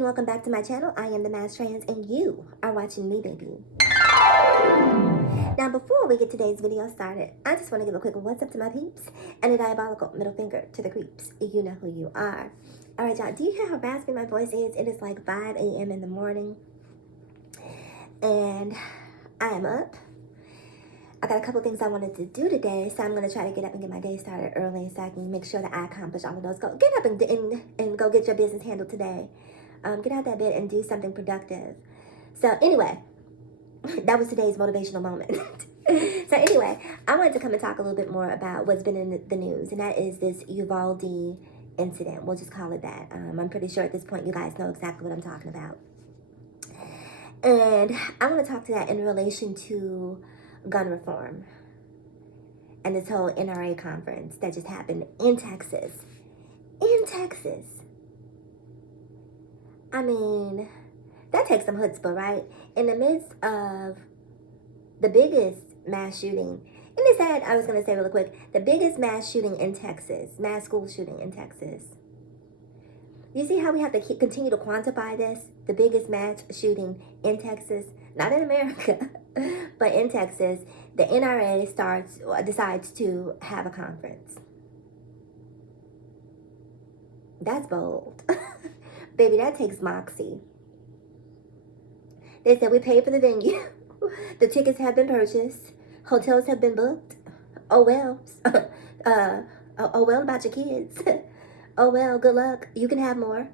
and welcome back to my channel. I am the Mass Trans and you are watching me, baby. Now, before we get today's video started, I just want to give a quick what's up to my peeps and a diabolical middle finger to the creeps. You know who you are. All right, y'all, do you hear how raspy my voice is? It is like 5 a.m. in the morning and I am up. I got a couple things I wanted to do today, so I'm going to try to get up and get my day started early so I can make sure that I accomplish all of those goals. Get up and go get your business handled today. Get out that bed and do something productive. So anyway, that was today's motivational moment. So anyway, I wanted to come and talk a little bit more about what's been in the news, and that is this Uvalde incident. We'll just call it that. I'm pretty sure at this point you guys know exactly what I'm talking about. And I want to talk to that in relation to gun reform and this whole NRA conference that just happened in Texas. In Texas. I mean, that takes some chutzpah, right? In the midst of the biggest mass shooting, and it said, I was going to say really quick, the biggest mass shooting in Texas, mass school shooting in Texas. You see how we have to continue to quantify this? The biggest mass shooting in Texas, not in America, but in Texas. The NRA decides to have a conference. That's bold. Baby, that takes moxie. They said we paid for the venue. The tickets have been purchased. Hotels have been booked. Oh well. Oh well about your kids. Oh well, good luck. You can have more.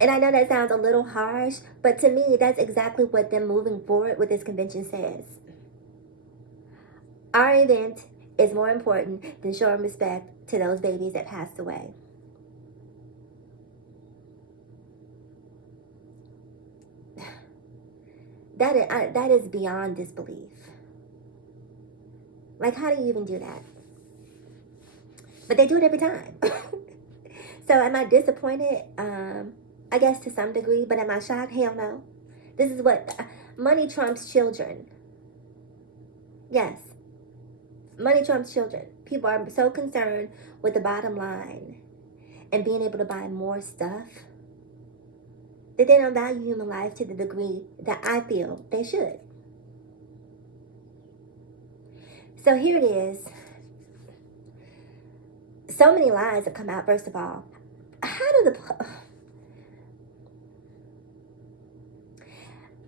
And I know that sounds a little harsh, but to me, that's exactly what them moving forward with this convention says. Our event is more important than showing respect to those babies that passed away. That is beyond disbelief. Like, how do you even do that? But they do it every time. So am I disappointed? I guess to some degree, but am I shocked? Hell no. This is what money trumps children. Yes. Money trumps children. People are so concerned with the bottom line and being able to buy more stuff that they don't value human life to the degree that I feel they should. So here it is. So many lies have come out, first of all. How do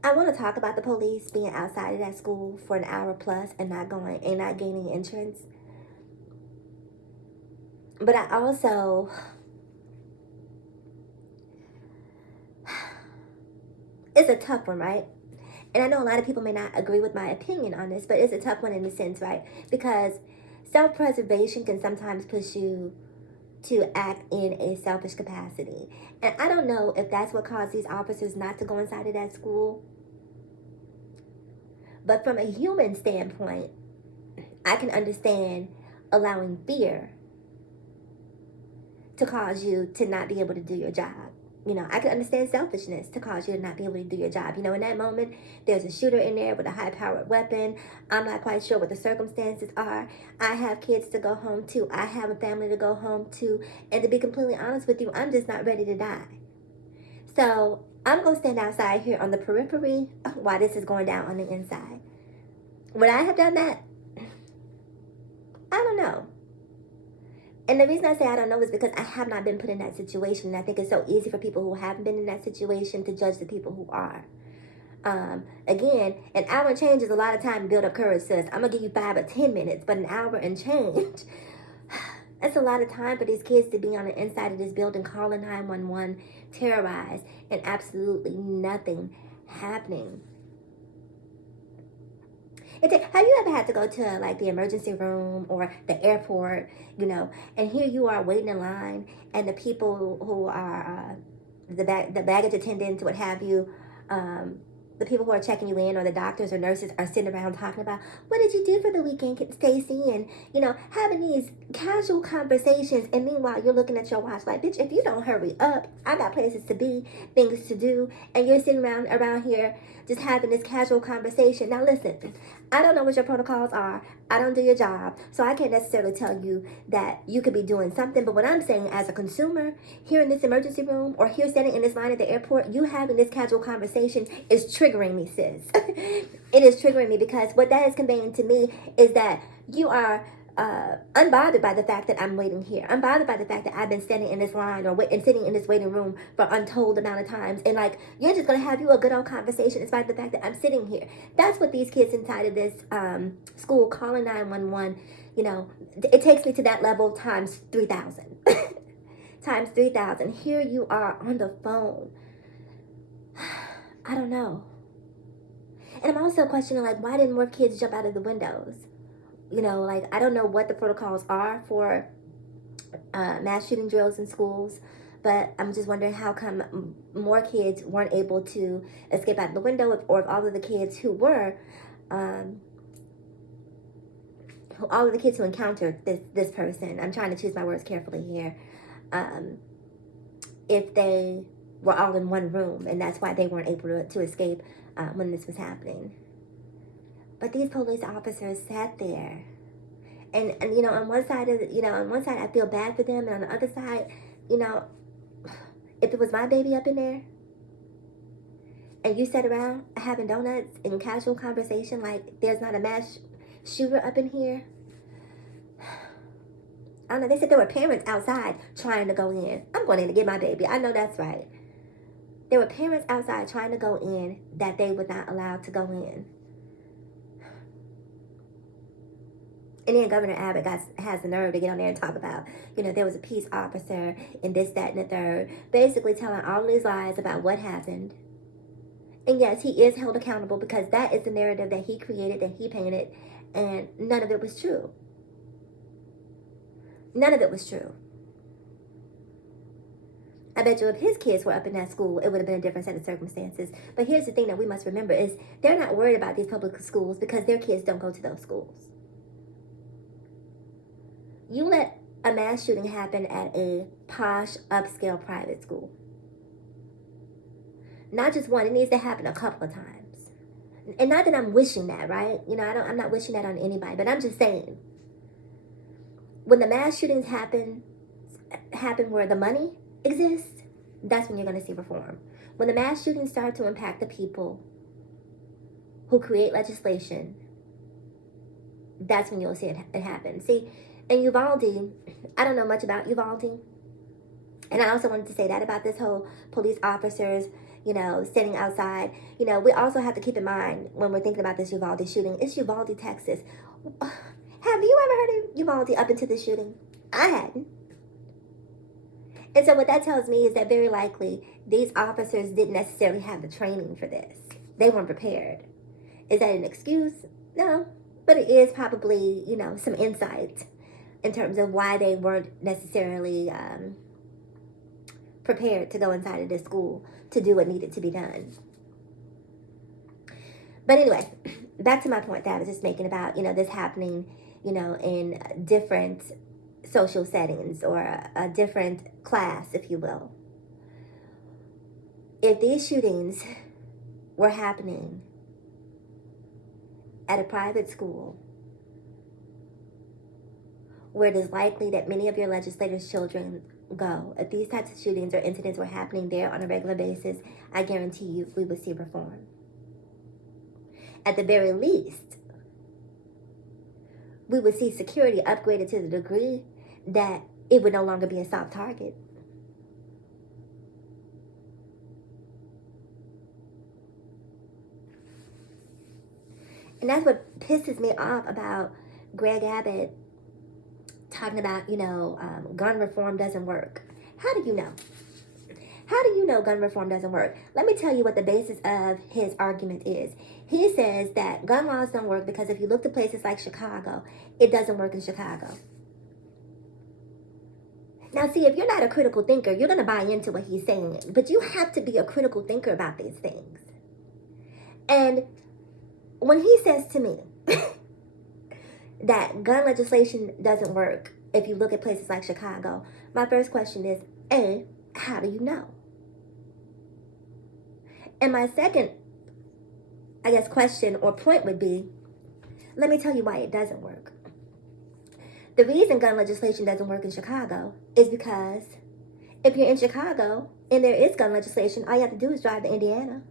I want to talk about the police being outside of that school for an hour plus and not gaining entrance. But I also, it's a tough one, right? And I know a lot of people may not agree with my opinion on this, but it's a tough one in a sense, right? Because self-preservation can sometimes push you to act in a selfish capacity. And I don't know if that's what caused these officers not to go inside of that school. But from a human standpoint, I can understand allowing fear to cause you to not be able to do your job. You know, I can understand selfishness to cause you to not be able to do your job. You know, in that moment, there's a shooter in there with a high-powered weapon. I'm not quite sure what the circumstances are. I have kids to go home to. I have a family to go home to. And to be completely honest with you, I'm just not ready to die. So I'm going to stand outside here on the periphery while this is going down on the inside. Would I have done that? I don't know. And the reason I say I don't know is because I have not been put in that situation. And I think it's so easy for people who haven't been in that situation to judge the people who are. Again, an hour and change is a lot of time to build up courage, sis. I'm going to give you 5 or 10 minutes, but an hour and change, that's a lot of time for these kids to be on the inside of this building calling 911, terrorized, and absolutely nothing happening. Have you ever had to go to like the emergency room or the airport, you know, and here you are waiting in line, and the people who are the baggage attendants, what have you, the people who are checking you in, or the doctors or nurses, are sitting around talking about, what did you do for the weekend, Stacy? And, having these casual conversations. And meanwhile, you're looking at your watch like, bitch, if you don't hurry up, I got places to be, things to do. And you're sitting around here just having this casual conversation. Now, listen, I don't know what your protocols are. I don't do your job. So I can't necessarily tell you that you could be doing something. But what I'm saying, as a consumer, here in this emergency room, or here standing in this line at the airport, you having this casual conversation is triggering me, sis. It is triggering me, because what that is conveying to me is that you are unbothered by the fact that I'm waiting here. I'm bothered by the fact that I've been standing in this line, and sitting in this waiting room for untold amount of times. And like, you're just going to have you a good old conversation despite the fact that I'm sitting here. That's what these kids inside of this school calling 911, it takes me to that level times 3,000. Times 3,000. Here you are on the phone. I don't know. And I'm also questioning, like, why didn't more kids jump out of the windows? Like, I don't know what the protocols are for mass shooting drills in schools, but I'm just wondering how come more kids weren't able to escape out the window, or if all of the kids who were, all of the kids who encountered this person, I'm trying to choose my words carefully here, if they were all in one room, and that's why they weren't able to escape when this was happening. But these police officers sat there, and on one side I feel bad for them, and on the other side, if it was my baby up in there, and you sat around having donuts and casual conversation like there's not a mass shooter up in here. I don't know. They said there were parents outside trying to go in. I'm going in to get my baby. I know that's right. There were parents outside trying to go in that they were not allowed to go in. And then Governor Abbott has the nerve to get on there and talk about, there was a peace officer and this, that, and the third, basically telling all these lies about what happened. And yes, he is held accountable, because that is the narrative that he created, that he painted, and none of it was true. None of it was true. I bet you if his kids were up in that school, it would have been a different set of circumstances. But here's the thing that we must remember is they're not worried about these public schools, because their kids don't go to those schools. You let a mass shooting happen at a posh, upscale private school. Not just one, it needs to happen a couple of times. And not that I'm wishing that, right? I'm not wishing that on anybody, but I'm just saying, when the mass shootings happen where the money exists, that's when you're going to see reform. When the mass shootings start to impact the people who create legislation, that's when you'll see it happen. See, in Uvalde, I don't know much about Uvalde. And I also wanted to say that about this whole police officers, sitting outside. We also have to keep in mind when we're thinking about this Uvalde shooting, it's Uvalde, Texas. Have you ever heard of Uvalde up into the shooting? I hadn't. And so what that tells me is that very likely these officers didn't necessarily have the training for this. They weren't prepared. Is that an excuse? No. But it is probably, some insight in terms of why they weren't necessarily prepared to go inside of this school to do what needed to be done. But anyway, back to my point that I was just making about, this happening, in different social settings, or a different class, if you will. If these shootings were happening at a private school, where it is likely that many of your legislators' children go, if these types of shootings or incidents were happening there on a regular basis, I guarantee you we would see reform. At the very least, we would see security upgraded to the degree that it would no longer be a soft target. And that's what pisses me off about Greg Abbott talking about, gun reform doesn't work. How do you know? How do you know gun reform doesn't work? Let me tell you what the basis of his argument is. He says that gun laws don't work because if you look to places like Chicago, it doesn't work in Chicago. Now, see, if you're not a critical thinker, you're going to buy into what he's saying. But you have to be a critical thinker about these things. And when he says to me that gun legislation doesn't work if you look at places like Chicago, my first question is, A, how do you know? And my second, I guess, question or point would be, let me tell you why it doesn't work. The reason gun legislation doesn't work in Chicago is because if you're in Chicago and there is gun legislation, all you have to do is drive to Indiana,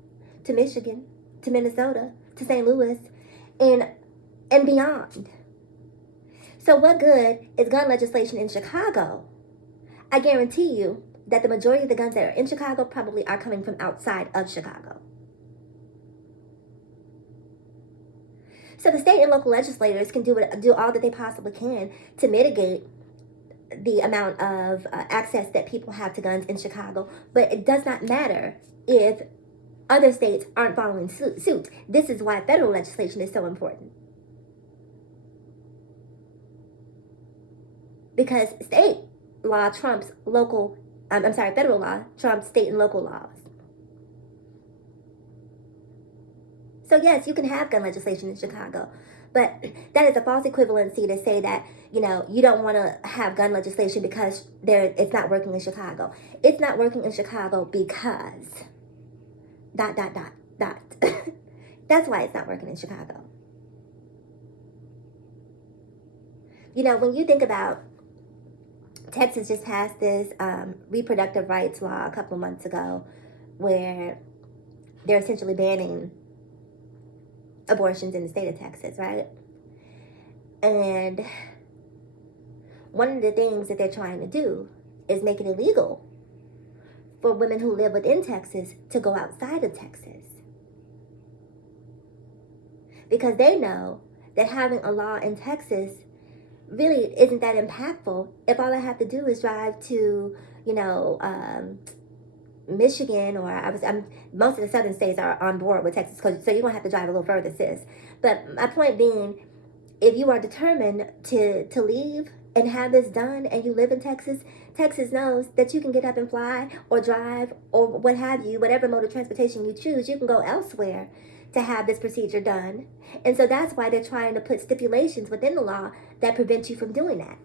to Michigan, to Minnesota, to St. Louis, and beyond. So what good is gun legislation in Chicago? I guarantee you that the majority of the guns that are in Chicago probably are coming from outside of Chicago. So the state and local legislators can do all that they possibly can to mitigate the amount of access that people have to guns in Chicago, but it does not matter if other states aren't following suit. This is why federal legislation is so important. Because state law trumps federal law trumps state and local laws. So yes, you can have gun legislation in Chicago, but that is a false equivalency to say that, you don't want to have gun legislation because it's not working in Chicago. It's not working in Chicago because ... That's why it's not working in Chicago. When you think about Texas just passed this reproductive rights law a couple of months ago where they're essentially banning abortions in the state of Texas, right? And one of the things that they're trying to do is make it illegal for women who live within Texas to go outside of Texas. Because they know that having a law in Texas really isn't that impactful if all I have to do is drive to, Michigan, or most of the southern states are on board with Texas, so you're going to have to drive a little further, sis. But my point being, if you are determined to leave and have this done and you live in Texas, Texas knows that you can get up and fly or drive or what have you, whatever mode of transportation you choose, you can go elsewhere to have this procedure done. And so that's why they're trying to put stipulations within the law that prevent you from doing that.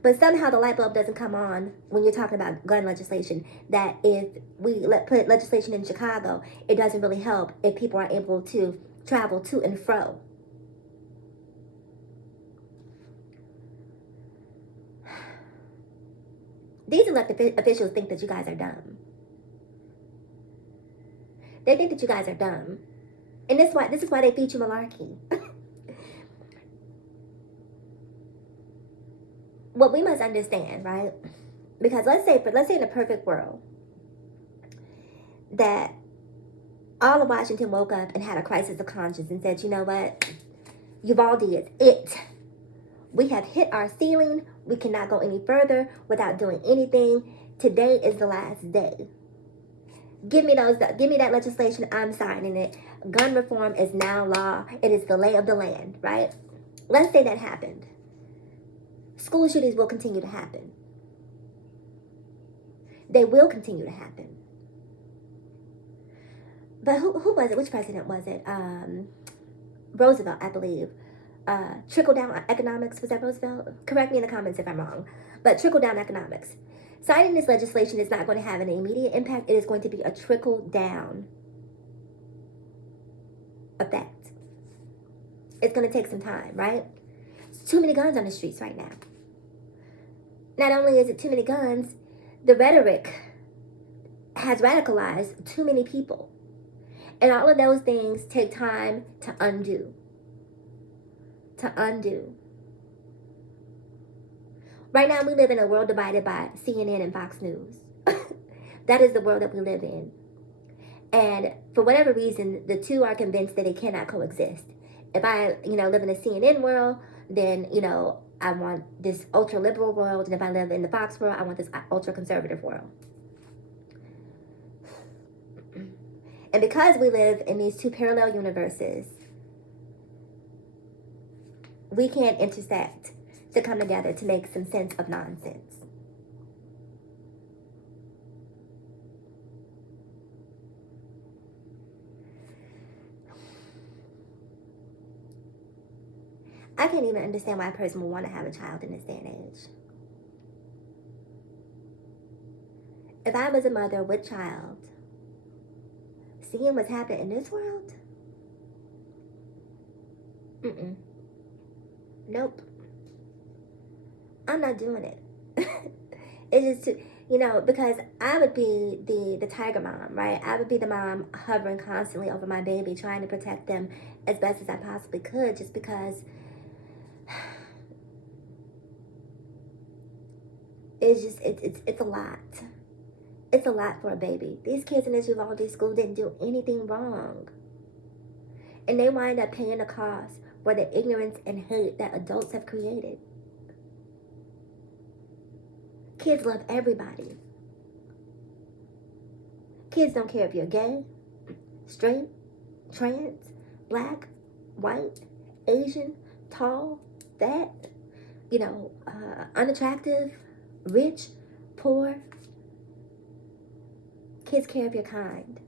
But somehow the light bulb doesn't come on when you're talking about gun legislation, that if we put legislation in Chicago, it doesn't really help if people are able to travel to and fro. These elected officials think that you guys are dumb. They think that you guys are dumb. And this is why they feed you malarkey. What we must understand, right? Because let's say in a perfect world that all of Washington woke up and had a crisis of conscience and said, you know what? Uvalde is it. We have hit our ceiling. We cannot go any further without doing anything. Today is the last day. Give me that legislation. I'm signing it. Gun reform is now law. It is the lay of the land, right? Let's say that happened. School shootings will continue to happen. They will continue to happen. But who was it? Which president was it? Roosevelt, I believe. Trickle-down economics, was that Roosevelt? Correct me in the comments if I'm wrong. But trickle-down economics. Signing this legislation is not going to have an immediate impact. It is going to be a trickle-down effect. It's going to take some time, right? There's too many guns on the streets right now. Not only is it too many guns, the rhetoric has radicalized too many people. And all of those things take time to undo. Right now, we live in a world divided by CNN and Fox News. That is the world that we live in. And for whatever reason, the two are convinced that they cannot coexist. If I, live in a CNN world, then, I want this ultra-liberal world. And if I live in the Fox world, I want this ultra-conservative world. And because we live in these two parallel universes, we can't intersect to come together to make some sense of nonsense. I can't even understand why a person would want to have a child in this day and age. If I was a mother with child, seeing what's happening in this world, nope, I'm not doing it. It's just too, because I would be the tiger mom, right? I would be the mom hovering constantly over my baby, trying to protect them as best as I possibly could, just because it's a lot. It's a lot for a baby. These kids in this Uvalde school didn't do anything wrong. And they wind up paying the cost for the ignorance and hate that adults have created. Kids love everybody. Kids don't care if you're gay, straight, trans, black, white, Asian, tall, fat, unattractive, rich, poor. Kids care if you're kind.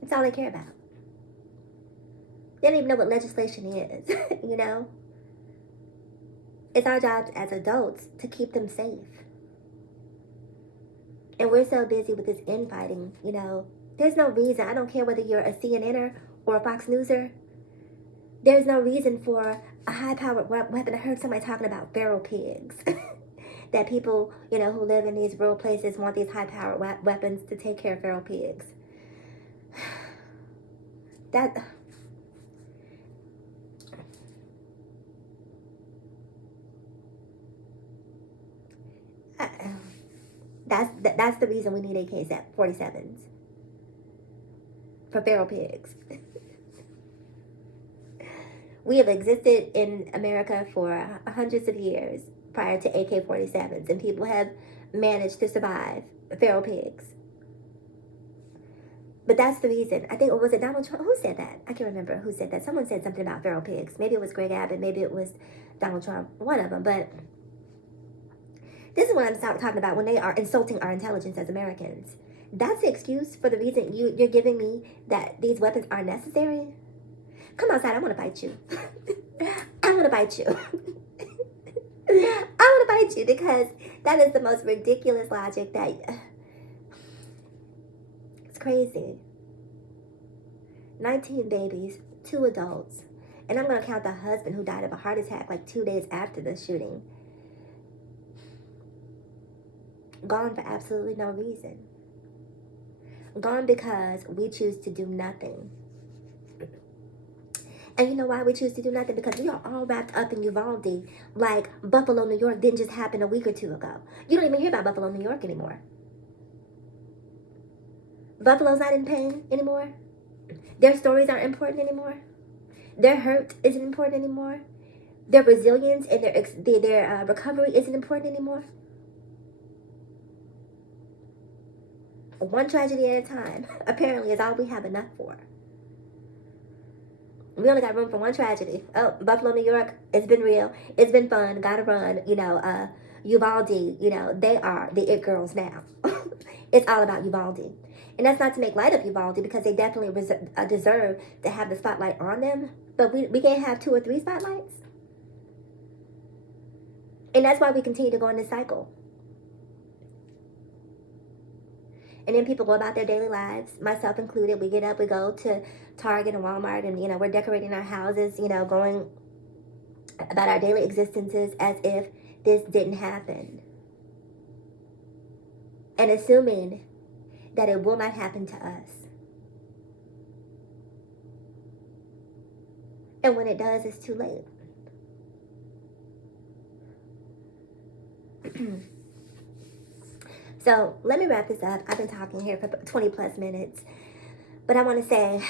That's all they care about. They don't even know what legislation is, It's our job as adults to keep them safe. And we're so busy with this infighting, There's no reason. I don't care whether you're a CNNer or a Fox Newser. There's no reason for a high-powered weapon. I heard somebody talking about feral pigs. That people, who live in these rural places want these high-powered weapons to take care of feral pigs. That's the reason we need AK-47s. For feral pigs. We have existed in America for hundreds of years prior to AK-47s, and people have managed to survive feral pigs. But that's the reason. I think, was it Donald Trump? Who said that? I can't remember who said that. Someone said something about feral pigs. Maybe it was Greg Abbott. Maybe it was Donald Trump. One of them. But this is what I'm talking about when they are insulting our intelligence as Americans. That's the excuse for the reason you're giving me that these weapons are necessary? Come outside. I want to bite you. I want to bite you. I want to bite you because that is the most ridiculous logic that... It's crazy. 19 babies, 2 adults. And I'm going to count the husband who died of a heart attack like 2 days after the shooting. Gone for absolutely no reason. Gone because we choose to do nothing. And you know why we choose to do nothing? Because we are all wrapped up in Uvalde like Buffalo, New York didn't just happen a week or 2 ago. You don't even hear about Buffalo, New York anymore. Buffalo's not in pain anymore. Their stories aren't important anymore. Their hurt isn't important anymore. Their resilience and their recovery isn't important anymore. One tragedy at a time, apparently, is all we have enough for. We only got room for one tragedy. Oh, Buffalo, New York, it's been real. It's been fun. Gotta run. Uvalde, they are the it girls now. It's all about Uvalde. And that's not to make light of Uvalde because they definitely deserve to have the spotlight on them. But we can't have 2 or 3 spotlights. And that's why we continue to go in this cycle. And then people go about their daily lives, myself included. We get up, we go to Target and Walmart, and, we're decorating our houses, going about our daily existences as if this didn't happen. And assuming that it will not happen to us. And when it does, it's too late. So let me wrap this up. I've been talking here for 20 plus minutes. But I want to say,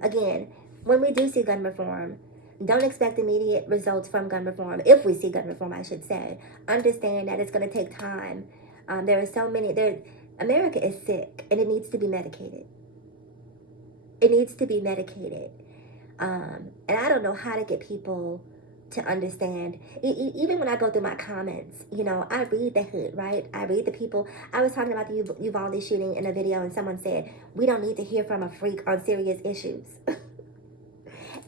again, when we do see gun reform, don't expect immediate results from gun reform. If we see gun reform, I should say. Understand that it's going to take time. There are so many... America is sick, and it needs to be medicated. It needs to be medicated. And I don't know how to get people to understand. Even when I go through my comments, you know, I read the hood, right? I read the people. I was talking about the Uvalde shooting in a video, and someone said, we don't need to hear from a freak on serious issues.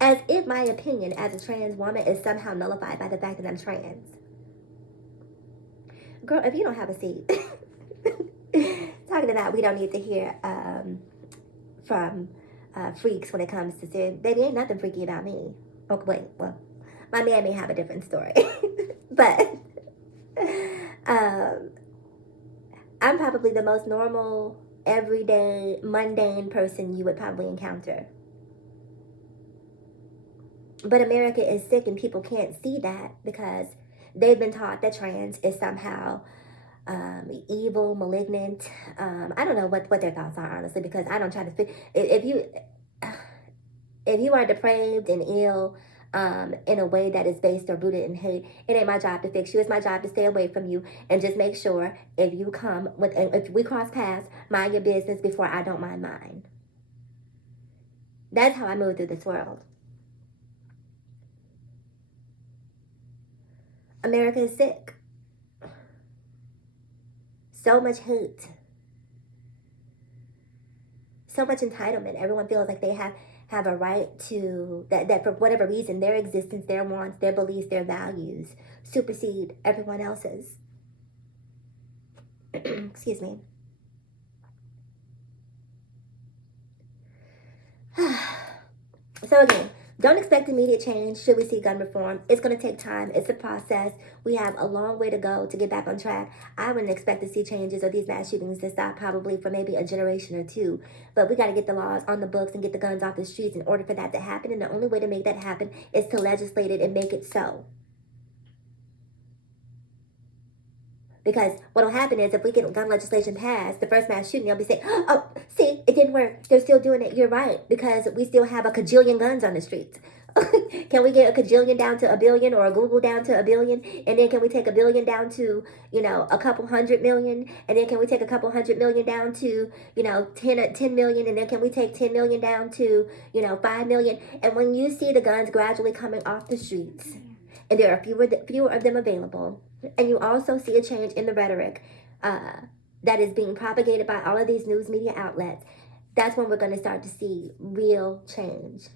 As if my opinion as a trans woman is somehow nullified by the fact that I'm trans. Girl, if you don't have a seat. Talking about we don't need to hear from freaks when it comes to serious. Baby, ain't nothing freaky about me. Oh, wait, well, my man may have a different story. But I'm probably the most normal, everyday, mundane person you would probably encounter. But America is sick and people can't see that because they've been taught that trans is somehow evil, malignant. I don't know what their thoughts are, honestly, because I don't try to fit. If you are depraved and ill in a way that is based or rooted in hate, it ain't my job to fix you. It's my job to stay away from you and just make sure if you come with, if we cross paths, mind your business before I don't mind mine. That's how I move through this world. America is sick. So much hate. So much entitlement. Everyone feels like they have a right to, that for whatever reason, their existence, their wants, their beliefs, their values supersede everyone else's. Excuse me. So again, don't expect immediate change should we see gun reform. It's going to take time. It's a process. We have a long way to go to get back on track. I wouldn't expect to see changes or these mass shootings to stop probably for maybe a generation or two. But we got to get the laws on the books and get the guns off the streets in order for that to happen. And the only way to make that happen is to legislate it and make it so. Because what will happen is if we get gun legislation passed, the first mass shooting, they'll be saying, oh, see, it didn't work. They're still doing it. You're right. Because we still have a kajillion guns on the streets. Can we get a kajillion down to a billion or a Google down to a billion? And then can we take a billion down to, you know, a couple 100 million? And then can we take a couple 100 million down to, you know, 10 million? And then can we take 10 million down to, you know, 5 million? And when you see the guns gradually coming off the streets, and there are fewer of them available, and you also see a change in the rhetoric that is being propagated by all of these news media outlets, that's when we're going to start to see real change.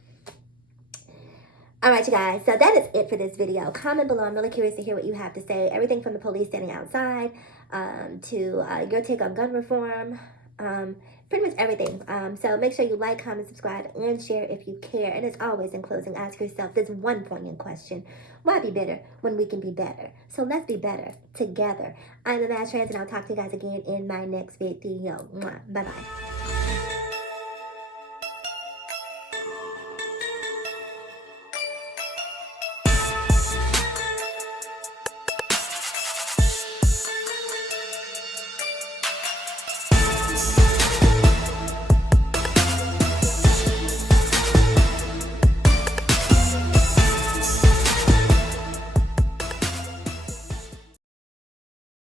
All right, you guys, so that is it for this video. Comment below. I'm really curious to hear what you have to say. Everything from the police standing outside to your take on gun reform, pretty much everything. So make sure you like, comment, subscribe, and share if you care. And as always, in closing, ask yourself this one poignant question. Why be bitter when we can be better? So let's be better together. I'm the Mass Trans, and I'll talk to you guys again in my next video. Bye-bye.